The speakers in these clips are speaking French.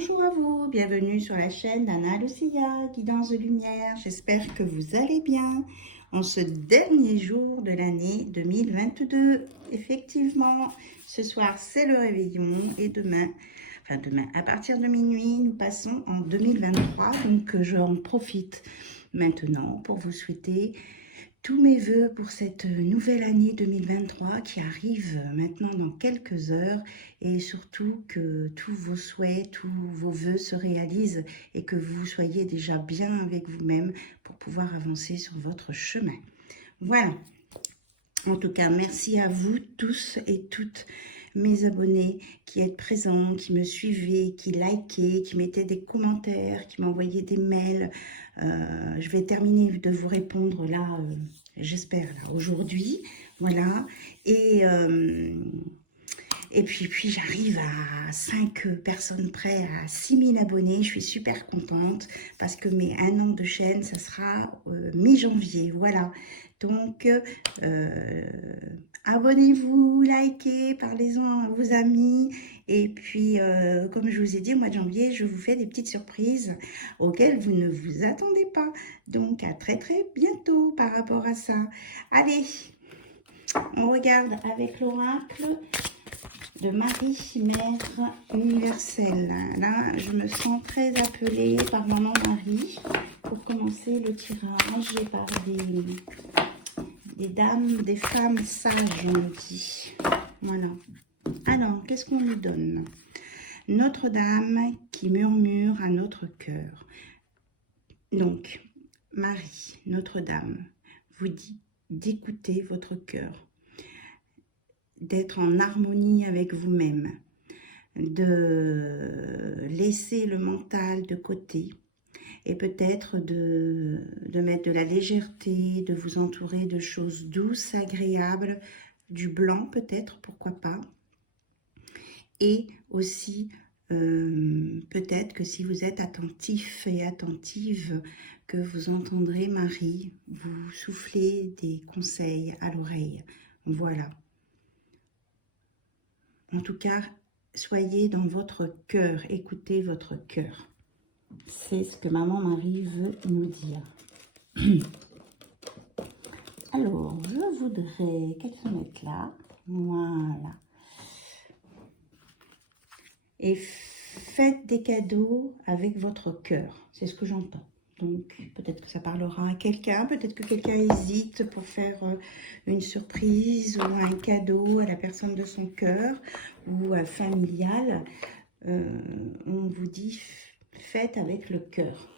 Bonjour à vous, bienvenue sur la chaîne d'Anna Lucia, Guidance de Lumière. J'espère que vous allez bien en ce dernier jour de l'année 2022. Effectivement, ce soir c'est le réveillon et demain à partir de minuit, nous passons en 2023. Donc j'en profite maintenant pour vous souhaiter tous mes vœux pour cette nouvelle année 2023 qui arrive maintenant dans quelques heures, et surtout que tous vos souhaits, tous vos vœux se réalisent et que vous soyez déjà bien avec vous-même pour pouvoir avancer sur votre chemin. Voilà. En tout cas, merci à vous tous et toutes mes abonnés qui êtes présents, qui me suivaient, qui likaient, qui mettaient des commentaires, qui m'envoyaient des mails. Je vais terminer de vous répondre là, j'espère, aujourd'hui. Voilà. Et puis j'arrive à 5 personnes près, à 6000 abonnés. Je suis super contente parce que mes 1 an de chaîne, ça sera mi-janvier. Voilà. Donc, abonnez-vous, likez, parlez-en à vos amis. Et puis, comme je vous ai dit, au mois de janvier, je vous fais des petites surprises auxquelles vous ne vous attendez pas. Donc, à très très bientôt par rapport à ça. Allez, on regarde avec l'oracle de Marie, Mère universelle. Là, je me sens très appelée par Maman Marie pour commencer le tirage et par des dames, des femmes sages, on dit. Voilà. Alors, qu'est-ce qu'on nous donne? Notre-Dame qui murmure à notre cœur. Donc, Marie, Notre-Dame, vous dit d'écouter votre cœur, d'être en harmonie avec vous-même, de laisser le mental de côté et peut-être de mettre de la légèreté, de vous entourer de choses douces, agréables, du blanc peut-être, pourquoi pas. Et aussi, peut-être que si vous êtes attentif et attentive, que vous entendrez Marie vous souffler des conseils à l'oreille. Voilà. En tout cas, soyez dans votre cœur, écoutez votre cœur. C'est ce que Maman Marie veut nous dire. Alors, je voudrais qu'elle se mette là. Voilà. Et faites des cadeaux avec votre cœur. C'est ce que j'entends. Donc, peut-être que ça parlera à quelqu'un. Peut-être que quelqu'un hésite pour faire une surprise ou un cadeau à la personne de son cœur ou familial. On vous dit, faites avec le cœur.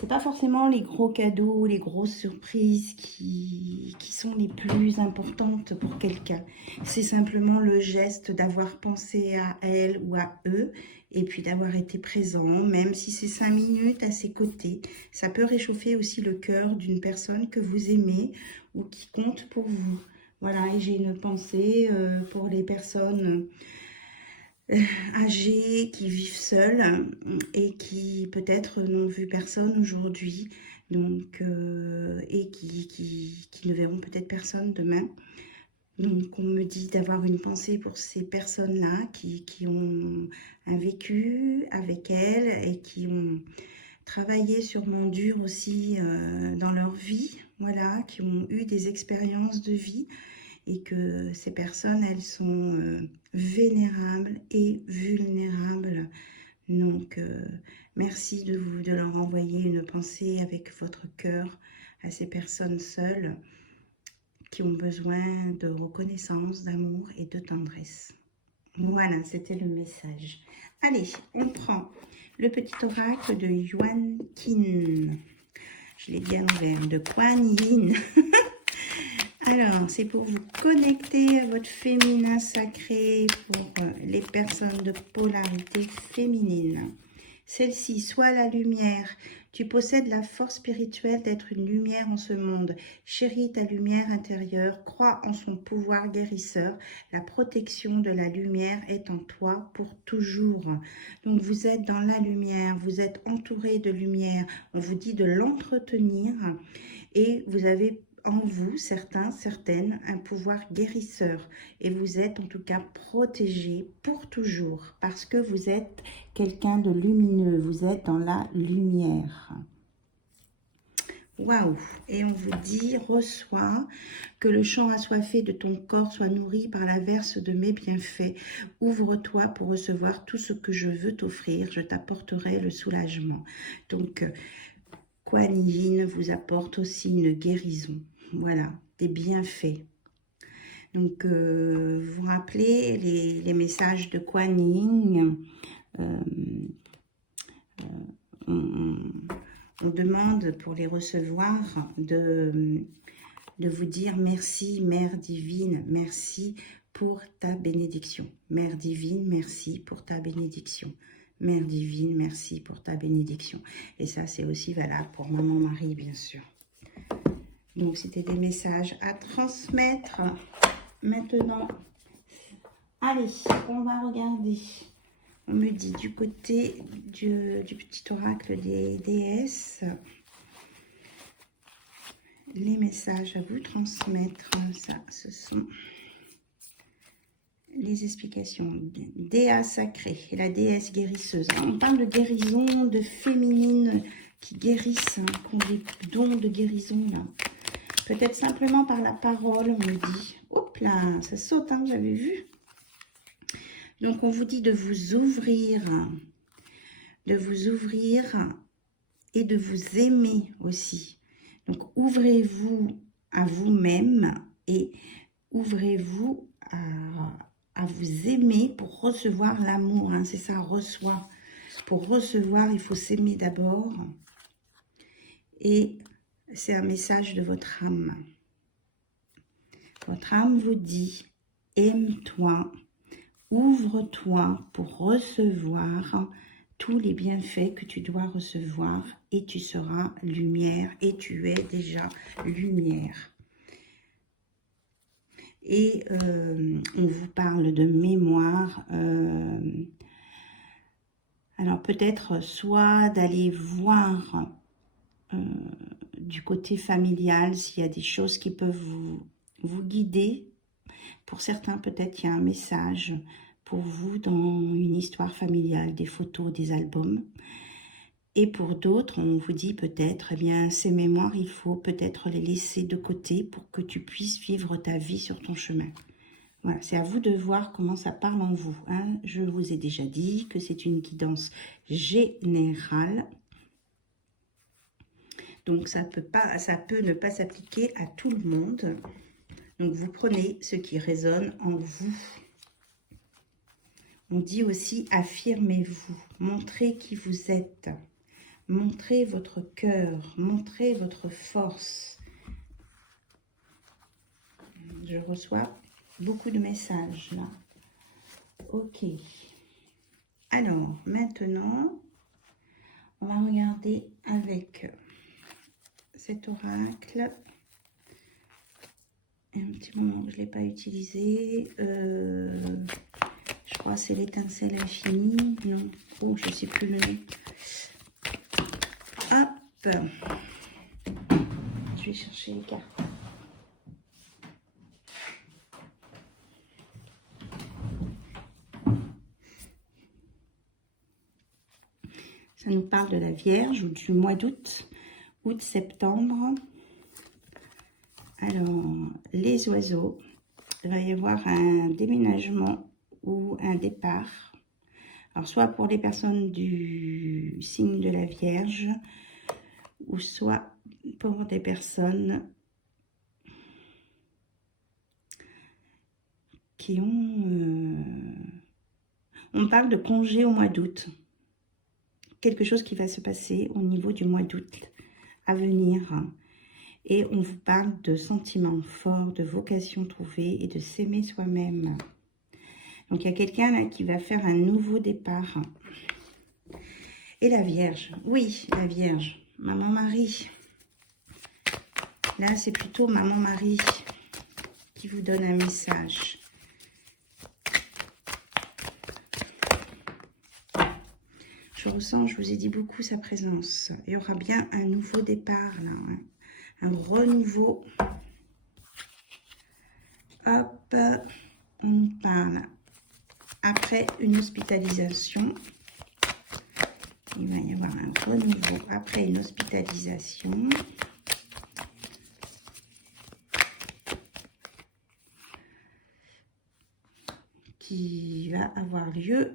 C'est pas forcément les gros cadeaux, les grosses surprises qui sont les plus importantes pour quelqu'un. C'est simplement le geste d'avoir pensé à elle ou à eux et puis d'avoir été présent, même si c'est 5 minutes à ses côtés. Ça peut réchauffer aussi le cœur d'une personne que vous aimez ou qui compte pour vous. Voilà, et j'ai une pensée pour les personnes âgés qui vivent seuls et qui peut-être n'ont vu personne aujourd'hui, donc et qui ne verront peut-être personne demain. Donc on me dit d'avoir une pensée pour ces personnes-là qui ont un vécu avec elles et qui ont travaillé sûrement dur aussi dans leur vie, voilà, qui ont eu des expériences de vie. Et que ces personnes, elles sont vénérables et vulnérables. Donc, merci de leur envoyer une pensée avec votre cœur à ces personnes seules qui ont besoin de reconnaissance, d'amour et de tendresse. Voilà, c'était le message. Allez, on prend le petit oracle de Yuan Qin. Je l'ai bien ouvert, de Kuan Yin. Alors, c'est pour vous connecter à votre féminin sacré, pour les personnes de polarité féminine. Celle-ci, soit la lumière. Tu possèdes la force spirituelle d'être une lumière en ce monde. Chéris ta lumière intérieure, crois en son pouvoir guérisseur. La protection de la lumière est en toi pour toujours. Donc, vous êtes dans la lumière, vous êtes entouré de lumière. On vous dit de l'entretenir et vous avez en vous, certains, certaines, un pouvoir guérisseur. Et vous êtes en tout cas protégé pour toujours. Parce que vous êtes quelqu'un de lumineux. Vous êtes dans la lumière. Waouh! Et on vous dit, reçois, que le champ assoiffé de ton corps soit nourri par la verse de mes bienfaits. Ouvre-toi pour recevoir tout ce que je veux t'offrir. Je t'apporterai le soulagement. Donc, Kuan Yin vous apporte aussi une guérison. Voilà, des bienfaits. Donc, vous vous rappelez les messages de Kuan Yin. On demande pour les recevoir de vous dire merci, Mère divine, merci pour ta bénédiction. Mère divine, merci pour ta bénédiction. Mère divine, merci pour ta bénédiction. Et ça, c'est aussi valable pour Maman Marie, bien sûr. Donc, c'était des messages à transmettre. Maintenant, allez, on va regarder. On me dit du côté du petit oracle des déesses, les messages à vous transmettre. Ça, ce sont les explications. Déa sacrée, la déesse guérisseuse. On parle de guérison, de féminine qui guérissent, hein, qui ont des dons de guérison là. Peut-être simplement par la parole, on me dit. Hop là, ça saute, hein, vous avez vu? Donc, on vous dit de vous ouvrir et de vous aimer aussi. Donc, ouvrez-vous à vous-même et ouvrez-vous à vous aimer pour recevoir l'amour. Hein, c'est ça, reçoit. Pour recevoir, il faut s'aimer d'abord. Et c'est un message de votre âme. Votre âme vous dit, aime-toi. Ouvre-toi pour recevoir tous les bienfaits que tu dois recevoir et tu seras lumière et tu es déjà lumière. Et on vous parle de mémoire. Alors peut-être soit d'aller voir du côté familial s'il y a des choses qui peuvent vous guider. Pour certains, peut-être, il y a un message pour vous dans une histoire familiale, des photos, des albums. Et pour d'autres, on vous dit peut-être, eh bien, ces mémoires, il faut peut-être les laisser de côté pour que tu puisses vivre ta vie sur ton chemin. Voilà, c'est à vous de voir comment ça parle en vous. Hein. Je vous ai déjà dit que c'est une guidance générale. Donc, ça peut ne pas s'appliquer à tout le monde. Donc, vous prenez ce qui résonne en vous. On dit aussi, affirmez-vous, montrez qui vous êtes, montrez votre cœur, montrez votre force. Je reçois beaucoup de messages là. Ok. Alors, maintenant, on va regarder avec cet oracle. Un petit moment que je ne l'ai pas utilisé. Je crois que c'est l'étincelle infinie. Non. Oh, je ne sais plus le nom. Hop. Je vais chercher les cartes. Ça nous parle de la Vierge ou du mois d'août, août-septembre. Alors, les oiseaux, il va y avoir un déménagement ou un départ. Alors, soit pour les personnes du signe de la Vierge, ou soit pour des personnes qui ont... on parle de congé au mois d'août. Quelque chose qui va se passer au niveau du mois d'août à venir. Et on vous parle de sentiments forts, de vocation trouvée et de s'aimer soi-même. Donc, il y a quelqu'un là qui va faire un nouveau départ. Et la Vierge, oui, la Vierge, Maman Marie. Là, c'est plutôt Maman Marie qui vous donne un message. Je ressens, je vous ai dit beaucoup sa présence. Il y aura bien un nouveau départ là. Hein. un renouveau. Hop, on nous parle après une hospitalisation. Il va y avoir un renouveau après une hospitalisation. Qui va avoir lieu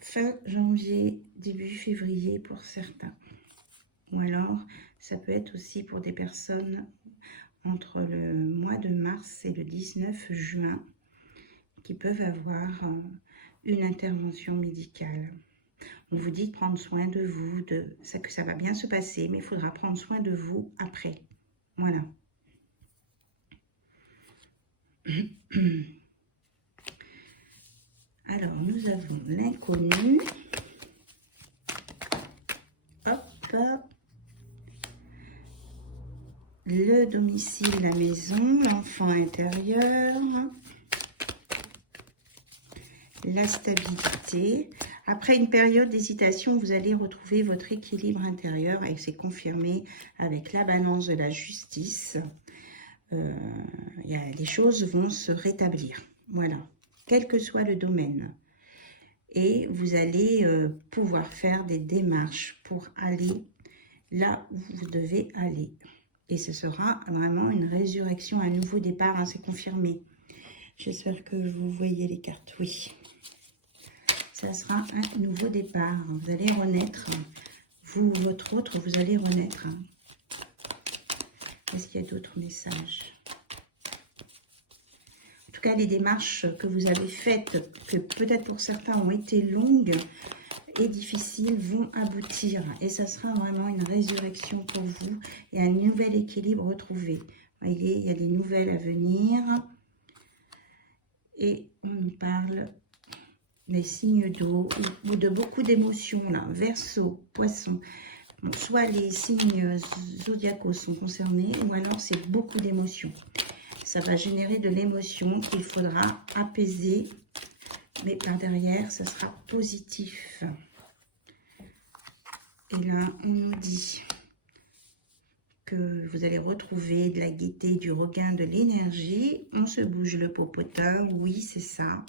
fin janvier, début février pour certains. Ou alors, ça peut être aussi pour des personnes entre le mois de mars et le 19 juin qui peuvent avoir une intervention médicale. On vous dit de prendre soin de vous, que ça va bien se passer, mais il faudra prendre soin de vous après. Voilà. Alors, nous avons l'inconnu. Hop. Le domicile, la maison, l'enfant intérieur. La stabilité. Après une période d'hésitation, vous allez retrouver votre équilibre intérieur et c'est confirmé avec la balance de la justice. Les choses vont se rétablir. Voilà. Quel que soit le domaine. Et vous allez pouvoir faire des démarches pour aller là où vous devez aller. Et ce sera vraiment une résurrection, un nouveau départ, hein, c'est confirmé. J'espère que vous voyez les cartes, oui. Ça sera un nouveau départ. Vous allez renaître. Vous, votre autre, vous allez renaître. Est-ce qu'il y a d'autres messages ? Les démarches que vous avez faites, que peut-être pour certains ont été longues et difficiles, vont aboutir. Et ça sera vraiment une résurrection pour vous et un nouvel équilibre retrouvé. Vous voyez, il y a des nouvelles à venir. Et on nous parle des signes d'eau ou de beaucoup d'émotions, là. Verseau, poisson. Bon, soit les signes zodiacaux sont concernés, ou alors c'est beaucoup d'émotions. Ça va générer de l'émotion qu'il faudra apaiser, mais par derrière, ça sera positif. Et là, on nous dit que vous allez retrouver de la gaieté, du regain, de l'énergie. On se bouge le popotin, oui, c'est ça.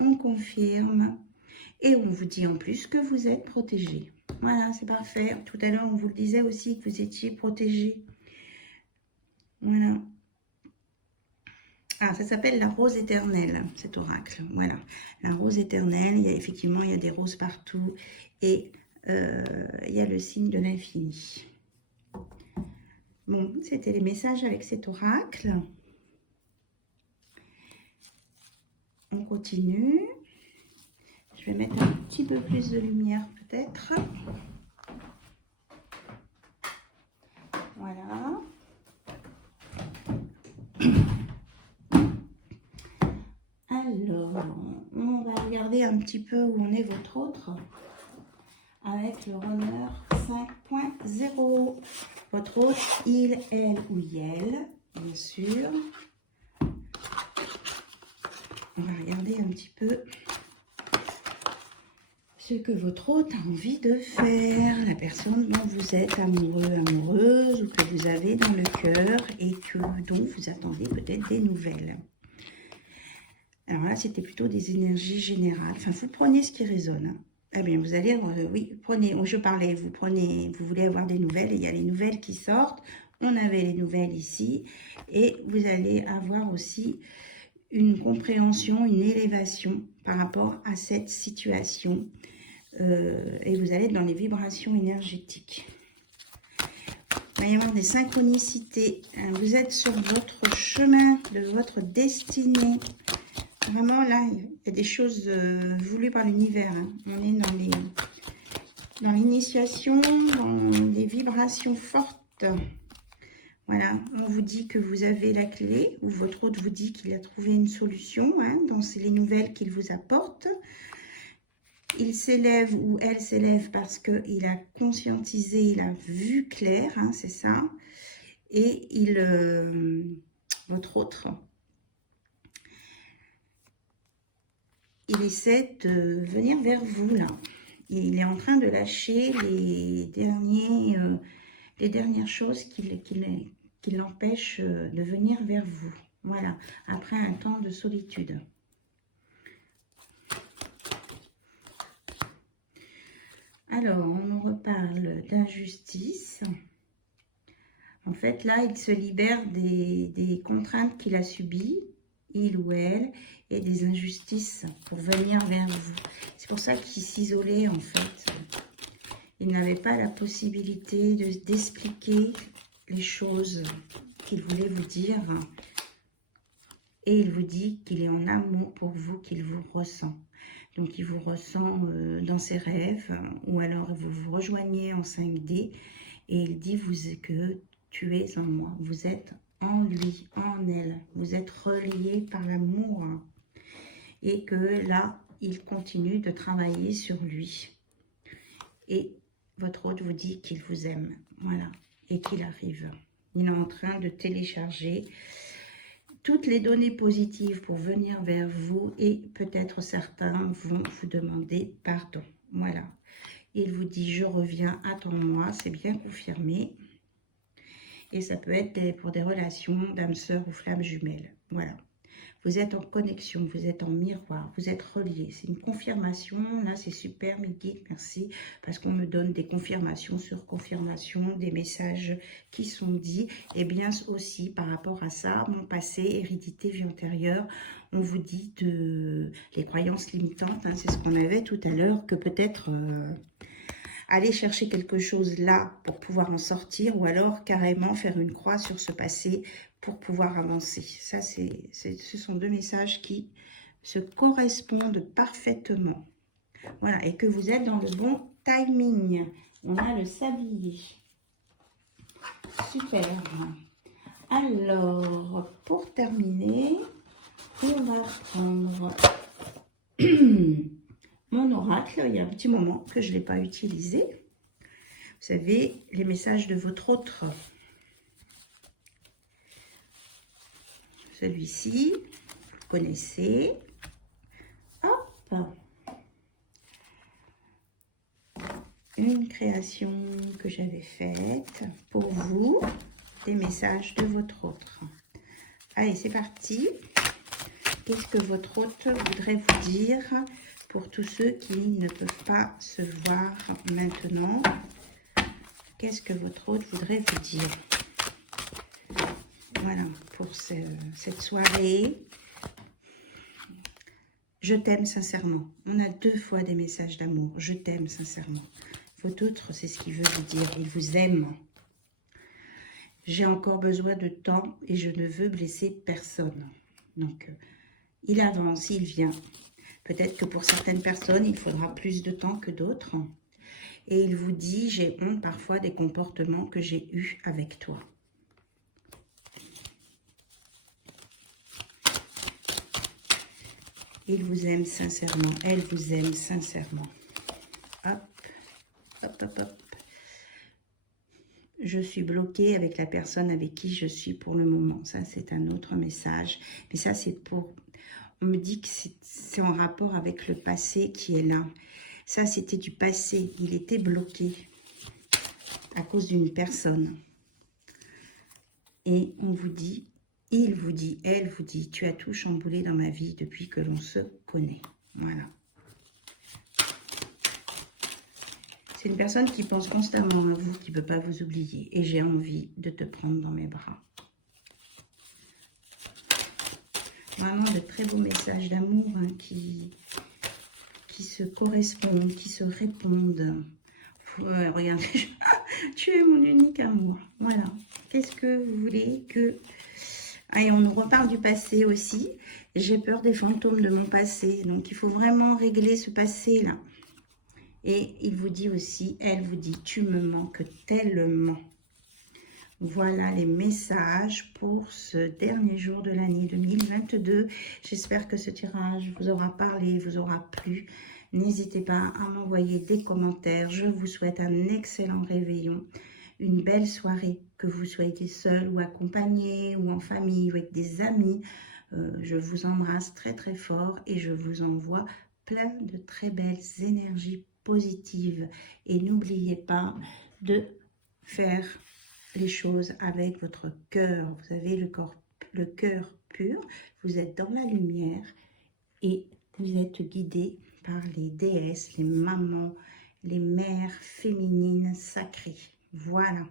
On confirme. Et on vous dit en plus que vous êtes protégé. Voilà, c'est parfait. Tout à l'heure, on vous le disait aussi que vous étiez protégé. Voilà. Ah, ça s'appelle la rose éternelle, cet oracle. Voilà, la rose éternelle, effectivement, il y a des roses partout et il y a le signe de l'infini. Bon, c'était les messages avec cet oracle. On continue. Je vais mettre un petit peu plus de lumière peut-être. Voilà. Alors, on va regarder un petit peu où en est votre autre avec le runner 5.0. Votre autre, il, elle ou elle, bien sûr. On va regarder un petit peu ce que votre hôte a envie de faire, la personne dont vous êtes amoureux, amoureuse, ou que vous avez dans le cœur et dont vous attendez peut-être des nouvelles. Alors là, c'était plutôt des énergies générales. Enfin, vous prenez ce qui résonne. Eh bien, vous allez, oui, prenez, je parlais, vous voulez avoir des nouvelles, et il y a les nouvelles qui sortent. On avait les nouvelles ici, et vous allez avoir aussi une compréhension, une élévation par rapport à cette situation. Et vous allez être dans les vibrations énergétiques. Il va y avoir des synchronicités. Vous êtes sur votre chemin de votre destinée. Vraiment, là, il y a des choses voulues par l'univers. Hein. On est dans l'initiation, dans les vibrations fortes. Voilà, on vous dit que vous avez la clé, ou votre hôte vous dit qu'il a trouvé une solution hein, dans les nouvelles qu'il vous apporte. Il s'élève ou elle s'élève parce qu'il a conscientisé, il a vu clair, hein, c'est ça. Et votre autre, il essaie de venir vers vous là. Il est en train de lâcher les les dernières choses qui l'empêchent de venir vers vous. Voilà, après un temps de solitude. Alors, on nous reparle d'injustice. En fait, là, il se libère des contraintes qu'il a subies, il ou elle, et des injustices pour venir vers vous. C'est pour ça qu'il s'isolait, en fait. Il n'avait pas la possibilité d'expliquer les choses qu'il voulait vous dire. Et il vous dit qu'il est en amour pour vous, qu'il vous ressent. Donc, il vous ressent dans ses rêves, ou alors vous vous rejoignez en 5D, et il dit que tu es en moi, vous êtes en lui, en elle, vous êtes reliés par l'amour, et que là, il continue de travailler sur lui. Et votre hôte vous dit qu'il vous aime, voilà, et qu'il arrive. Il est en train de télécharger toutes les données positives pour venir vers vous, et peut-être certains vont vous demander pardon. Voilà. Il vous dit, je reviens, attends-moi, c'est bien confirmé. Et ça peut être pour des relations d'âme sœur ou flamme jumelle. Voilà. Vous êtes en connexion, vous êtes en miroir, vous êtes reliés. C'est une confirmation. Là, c'est super, mes guides, merci. Parce qu'on me donne des confirmations sur confirmation, des messages qui sont dits. Et bien aussi, par rapport à ça, mon passé, hérédité, vie antérieure, on vous dit les croyances limitantes. Hein, c'est ce qu'on avait tout à l'heure, que peut-être... aller chercher quelque chose là pour pouvoir en sortir, ou alors carrément faire une croix sur ce passé pour pouvoir avancer. Ça, ce sont deux messages qui se correspondent parfaitement. Voilà, et que vous êtes dans le bon timing. On a le sablier. Super. Alors, pour terminer, on va prendre... mon oracle, il y a un petit moment que je ne l'ai pas utilisé. Vous savez, les messages de votre autre. Celui-ci, vous le connaissez. Hop. Une création que j'avais faite pour vous. Des messages de votre autre. Allez, c'est parti. Qu'est-ce que votre autre voudrait vous dire pour tous ceux qui ne peuvent pas se voir maintenant? Qu'est-ce que votre hôte voudrait vous dire? Voilà, pour cette soirée. Je t'aime sincèrement. On a deux fois des messages d'amour. Je t'aime sincèrement. Votre autre, c'est ce qu'il veut vous dire. Il vous aime. J'ai encore besoin de temps et je ne veux blesser personne. Donc, il avance, il vient. Peut-être que pour certaines personnes, il faudra plus de temps que d'autres. Et il vous dit, j'ai honte parfois des comportements que j'ai eus avec toi. Il vous aime sincèrement, elle vous aime sincèrement. Hop, hop, hop, hop. Je suis bloquée avec la personne avec qui je suis pour le moment. Ça, c'est un autre message. Mais ça, c'est pour... On me dit que c'est en rapport avec le passé qui est là. Ça, c'était du passé. Il était bloqué à cause d'une personne. Et on vous dit, il vous dit, elle vous dit, tu as tout chamboulé dans ma vie depuis que l'on se connaît. Voilà. C'est une personne qui pense constamment à vous, qui ne peut pas vous oublier. Et j'ai envie de te prendre dans mes bras. Vraiment de très beaux messages d'amour hein, qui se correspondent, qui se répondent. Regardez, tu es mon unique amour. Voilà. Qu'est-ce que vous voulez que... Allez, on nous reparle du passé aussi. J'ai peur des fantômes de mon passé. Donc, il faut vraiment régler ce passé-là. Et il vous dit aussi, elle vous dit, tu me manques tellement. Voilà les messages pour ce dernier jour de l'année 2022. J'espère que ce tirage vous aura parlé, vous aura plu. N'hésitez pas à m'envoyer des commentaires. Je vous souhaite un excellent réveillon, une belle soirée, que vous soyez seul ou accompagné ou en famille ou avec des amis. Je vous embrasse très très fort et je vous envoie plein de très belles énergies positives. Et n'oubliez pas de faire les choses avec votre cœur. Vous avez le cœur pur, vous êtes dans la lumière et vous êtes guidé par les déesses, les mamans, les mères féminines sacrées. Voilà.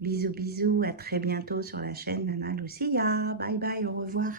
Bisous, bisous, à très bientôt sur la chaîne Nana Lucia. Bye bye, au revoir.